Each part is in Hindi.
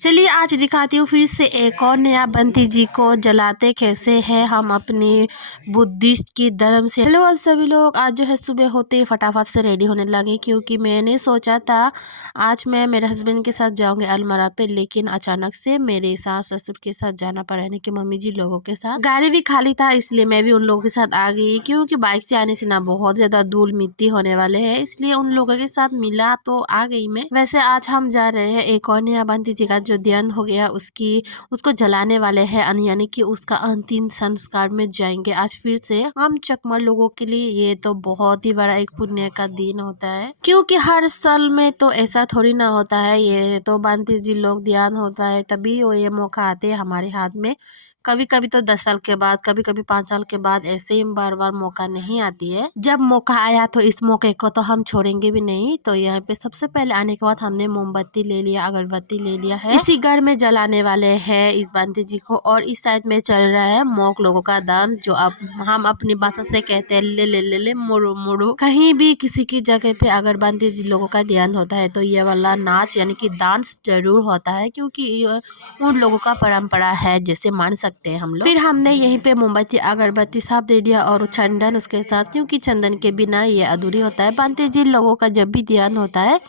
चलिए आज दिखाती हूँ फिर से एक और नया बंटी जी को जलाते कैसे हैं हम अपनी बुद्धिस्ट की धर्म से। हेलो आप सभी लोग, आज जो है सुबह होते ही फटाफट से रेडी होने लगी क्योंकि मैंने सोचा था आज मैं मेरे हस्बैंड के साथ जाऊंगी अलमरा पे, लेकिन अचानक से मेरे सास ससुर के साथ जाना पड़ा, यानी कि मम्मी जी लोगों के साथ। गाड़ी भी खाली था इसलिए मैं भी उन लोगों के साथ आ गई क्योंकि बाइक से आने से ना बहुत ज्यादा धूल मिट्टी होने वाले है, इसलिए उन लोगों के साथ मिला तो आ गई मैं। वैसे आज हम जा रहे हैं एक और नया बंटी जी का जो देहांत हो गया उसको जलाने वाले हैं, यानी कि उसका अंतिम संस्कार में जाएंगे। आज फिर से हम चकमा लोगों के लिए ये तो बहुत ही बड़ा एक पुण्य का दिन होता है, क्योंकि हर साल में तो ऐसा थोड़ी ना होता है। ये तो बंटी जी लोग देहांत होता है तभी वो ये मौका आते हैं हमारे हाथ में। कभी कभी तो 10 साल के बाद, कभी कभी 5 साल के बाद, ऐसे ही बार बार मौका नहीं आती है। जब मौका आया तो इस मौके को तो हम छोड़ेंगे भी नहीं। तो यहाँ पे सबसे पहले आने के बाद हमने मोमबत्ती ले लिया, अगरबत्ती ले लिया है, इसी घर में जलाने वाले हैं इस बंटी जी को। और इस साइड में चल रहा है मोक लोगों का डांस, जो अब हम अपनी भाषा से कहते हैं ले ले ले ले मुड़ो मुड़ो। कहीं भी किसी की जगह पे अगर बंटी जी लोगों का ध्यान होता है तो ये वाला नाच यानी कि डांस जरूर होता है, क्योंकि उन लोगों का परंपरा है जैसे मान सकते हैं हम लोग। फिर हमने यहीं पे मोमबत्ती अगरबत्ती सब दे दिया और चंदन उसके साथ, क्योंकि चंदन के बिना ये अधूरी होता है। बंटी जी लोगों का जब भी ध्यान होता है,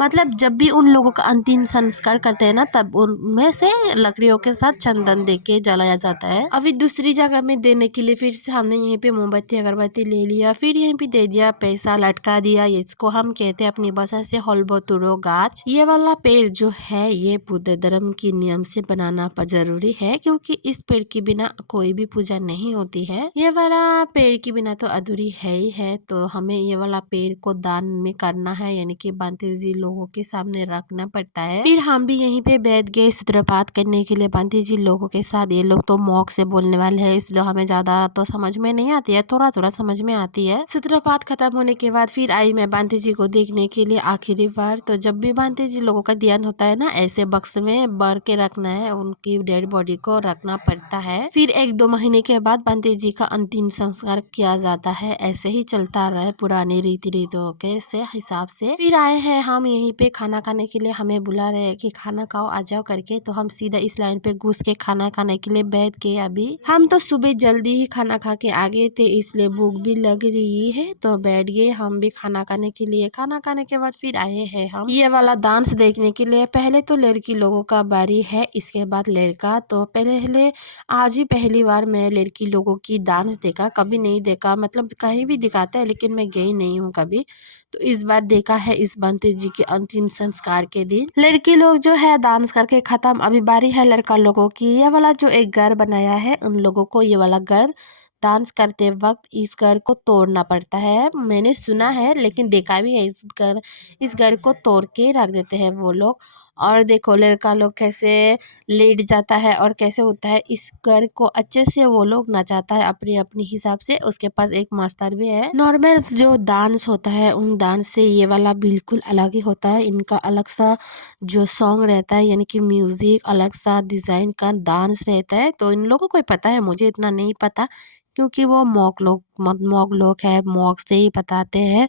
मतलब जब भी उन लोगों का अंतिम संस्कार करते हैं ना, तब उनमें से लकड़ियों के साथ चंदन दे के जलाया जाता है। अभी दूसरी जगह में देने के लिए फिर से हमने यहीं पे मोमबत्ती अगरबत्ती ले लिया, फिर यहीं पे दे दिया, पैसा लटका दिया। इसको हम कहते हैं अपनी भाषा से हॉलबोतुरो गाछ। ये वाला पेड़ जो है ये बुद्ध धर्म की नियम से बनाना जरूरी है, क्योंकि इस पेड़ के बिना कोई भी पूजा नहीं होती है। ये वाला पेड़ के बिना तो अधूरी है ही है। तो हमें ये वाला पेड़ को दान में करना है, यानी कि बंटी जी लोगों के सामने रखना पड़ता है। फिर हम भी यहीं पे बैठ गए सूत्रपात करने के लिए बंटी जी लोगों के साथ। ये लोग तो मौक से बोलने वाले हैं, इसलिए हमें ज्यादा तो समझ में नहीं आती है, थोड़ा थोड़ा समझ में आती है। सूत्रपात खत्म होने के बाद फिर आई मैं बंटी जी को देखने के लिए आखिरी बार। तो जब भी बंटी जी लोगों का ध्यान होता है ना, ऐसे बक्स में भर के रखना है, उनकी डेड बॉडी को रखना पड़ता है। फिर 1-2 महीने के बाद बंटी जी का अंतिम संस्कार किया जाता है। ऐसे ही चलता रहा पुरानी रीति रिवाजों के से हिसाब से। फिर आए हैं हम यहीं पे खाना खाने के लिए, हमें बुला रहे हैं कि खाना खाओ आ जाओ करके। तो हम सीधा इस लाइन पे घुस के खाना खाने के लिए बैठ गए। अभी हम तो सुबह जल्दी ही खाना खा के आ गए थे, इसलिए भूख भी लग रही है तो बैठ गए हम भी खाना खाने के लिए। खाना खाने के बाद फिर आए हैं हम ये वाला डांस देखने के लिए। पहले तो लड़की लोगों का बारी है, इसके बाद लड़का। तो पहले आज ही पहली बार मैं लड़की लोगों की डांस देखा, कभी नहीं देखा, मतलब कहीं भी दिखाता है लेकिन मैं गई नहीं हूँ कभी। तो इस बार देखा है इस बंटी जी के अंतिम संस्कार के दिन। लड़की लोग जो है डांस करके खत्म, अभी बारी है लड़का लोगों की। ये वाला जो एक घर बनाया है उन लोगों को ये वाला घर डांस करते वक्त इस घर को तोड़ना पड़ता है, मैंने सुना है, लेकिन देखा भी है। इस घर को तोड़ के रख देते हैं वो लोग। और देखो लड़का लोग कैसे लेट जाता है और कैसे होता है। इस घर को अच्छे से वो लोग नचाता है अपनी अपनी हिसाब से, उसके पास एक मास्टर भी है। नॉर्मल जो डांस होता है उन डांस से ये वाला बिल्कुल अलग ही होता है। इनका अलग सा जो सॉन्ग रहता है, यानी कि म्यूजिक, अलग सा डिजाइन का डांस रहता है। तो इन लोगों को ही पता है, मुझे इतना नहीं पता, क्योंकि वो मॉक लोग है, मॉक से ही बताते हैं।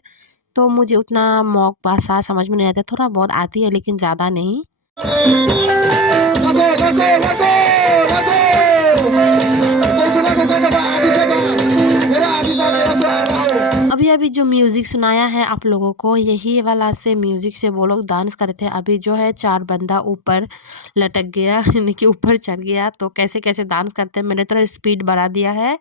तो मुझे उतना मॉक भाषा समझ में नहीं आता, थोड़ा बहुत आती है लेकिन ज़्यादा नहीं। अभी अभी जो म्यूजिक सुनाया है आप लोगों को, यही वाला से म्यूजिक से वो लोग डांस करते हैं। अभी जो है 4 बंदा ऊपर लटक गया, यानी कि ऊपर चढ़ गया, तो कैसे कैसे डांस करते हैं। मैंने थोड़ा स्पीड बढ़ा दिया है,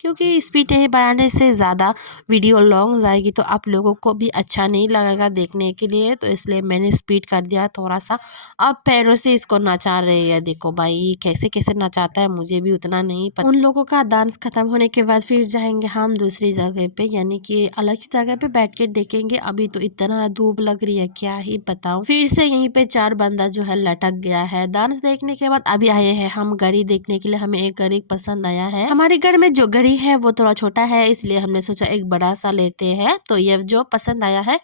क्योंकि स्पीड नहीं बढ़ाने से ज़्यादा वीडियो लॉन्ग जाएगी तो आप लोगों को भी अच्छा नहीं लगेगा देखने के लिए, तो इसलिए मैंने स्पीड कर दिया थोड़ा सा। अब पैरों से इसको नचा रहे हैं, देखो भाई कैसे कैसे नचाता है, मुझे भी उतना नहीं पता। उन लोगों का डांस खत्म होने के बाद फिर जाएंगे हम दूसरी जगह पे, यानी कि अलग ही जगह पे बैठ के देखेंगे। अभी तो इतना धूप लग रही है क्या ही बताऊं। फिर से यहीं पे 4 बंदा जो है लटक गया है। डांस देखने के बाद अभी आए हैं हम घड़ी देखने के लिए। हमें एक घड़ी पसंद आया है। हमारे घर में जो घड़ी है वो थोड़ा छोटा है, इसलिए हमने सोचा एक बड़ा सा लेते हैं। तो ये जो पसंद आया है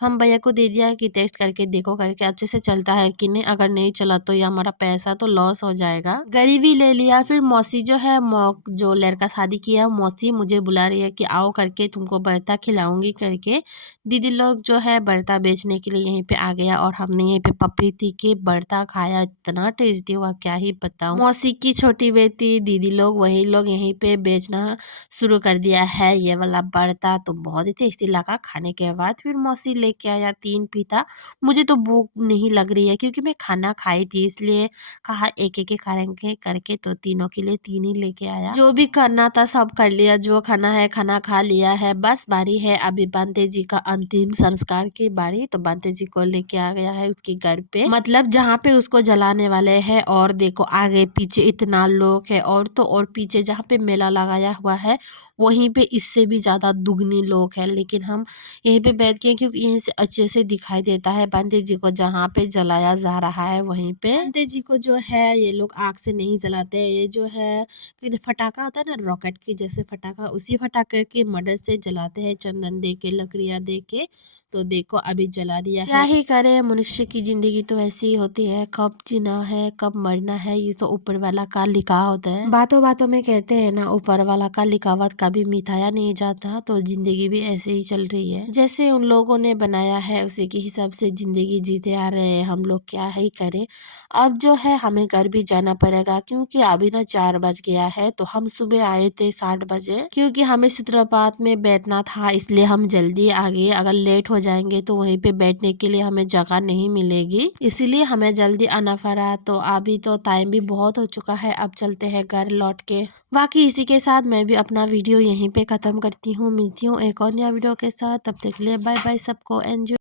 हम भैया को दे दिया कि टेस्ट करके देखो करके अच्छे से चलता है कि नहीं, अगर नहीं चला तो ये हमारा पैसा तो लॉस हो जाएगा। गरीबी ले लिया। फिर मौसी जो है जो लड़का शादी किया मौसी मुझे बुला रही है कि आओ करके तुमको बर्ता खिलाऊंगी करके। दीदी लोग जो है बर्ता बेचने के लिए यहीं पे आ गया और हमने यहीं पे पपीती के बर्ता खाया, इतना टेस्टी हुआ क्या ही बताऊं। मौसी की छोटी बेटी दीदी लोग वही लोग यहीं पे बेचना शुरू कर दिया है ये वाला बर्ता, तो बहुत ही टेस्टी लगा खाने के बाद। फिर मौसी लेके आया 3 पीता। मुझे तो भूख नहीं लग रही है क्योंकि मैं खाना खाई थी, इसलिए कहा एक एक खाएंगे करके, तो तीनों के लिए 3 ही लेके आया। जो भी करना था सब कर लिया, जो खाना है खाना खा लिया है। बस बारी है अभी बंते जी का अंतिम संस्कार की बारी, तो बंते जी को लेके आ गया है उसके घर पे, मतलब जहाँ पे उसको जलाने वाले हैं। और देखो आगे पीछे इतना लोग है, और तो और पीछे जहाँ पे मेला लगाया हुआ है वहीं पे इससे भी ज्यादा दुगनी लोग हैं। लेकिन हम यहीं पे बैठ गए क्योंकि यहीं से अच्छे से दिखाई देता है बंते जी को जहाँ पे जलाया जा रहा है वहीं पे। बंते जी को जो है ये लोग आग से नहीं जलाते, ये जो है फटाका होता है ना रॉकेट की जैसे फटाका, उसी फटाके की मदद से जलाते हैं, चंदन दे के लकड़ियां दे के। तो देखो अभी जला दिया है। क्या ही करे, मनुष्य की जिंदगी तो ऐसी ही होती है, कब जीना है कब मरना है ये तो ऊपर वाला का लिखा होता है। बातों बातों में कहते हैं ना ऊपर वाला का लिखावट कभी मिटाया नहीं जाता, तो जिंदगी भी ऐसे ही चल रही है जैसे उन लोगों ने बनाया है उसी के हिसाब से जिंदगी जीते आ रहे हैं। हम लोग क्या ही करें। अब जो है हमें घर भी जाना पड़ेगा क्योंकि अभी ना 4 बज गया है। तो हम सुबह आए थे 7 बजे क्योंकि हमें सूत्रपात में बैठना था, इसलिए हम जल्दी आ गए। अगर लेट हो जाएंगे तो वहीं पे बैठने के लिए हमें जगह नहीं मिलेगी, इसीलिए हमें जल्दी आना पड़ा। तो अभी तो टाइम भी बहुत हो चुका है, अब चलते हैं घर लौट के। बाकी इसी के साथ मैं भी अपना वीडियो यहीं पे खत्म करती हूँ, मिलती हूँ एक और नया वीडियो के साथ। तब तक के लिए बाय बाय सबको, एंजॉय।